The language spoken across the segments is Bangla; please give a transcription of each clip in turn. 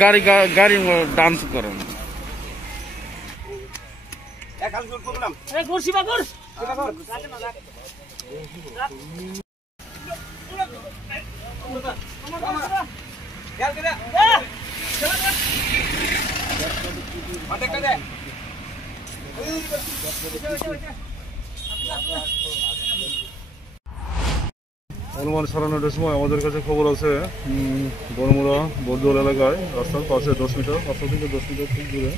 গাড়ি গাড়ি ডান্স করেন অনুমান 9:30টার সময় আমাদের কাছে খবর আছে বনমুড়া বদল এলাকায় রাস্তার পাশে 10 মিটার রাস্তা থেকে 10 মিটার খুব দূরে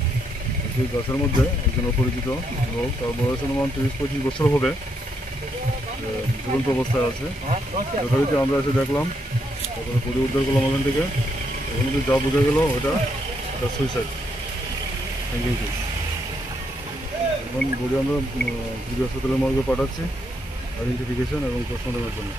সেই গাছের মধ্যে একজন অপরিচিত লোক, তার বয়স অনুমান 30-25 বছর হবে, ঝুলন্ত অবস্থায় আছে। যথারীতি আমরা এসে দেখলাম, তারপরে বডি উদ্ধার করলাম ওখান থেকে। ওখান থেকে যা বোঝা গেল ওটা সুইসাইড, হ্যাঙ্গিং কেস। এখন বডি আমরা জিবি হাসপাতালের মর্গে পাঠাচ্ছি আইডেন্টিফিকেশন এবং পোস্টমর্টমের জন্য।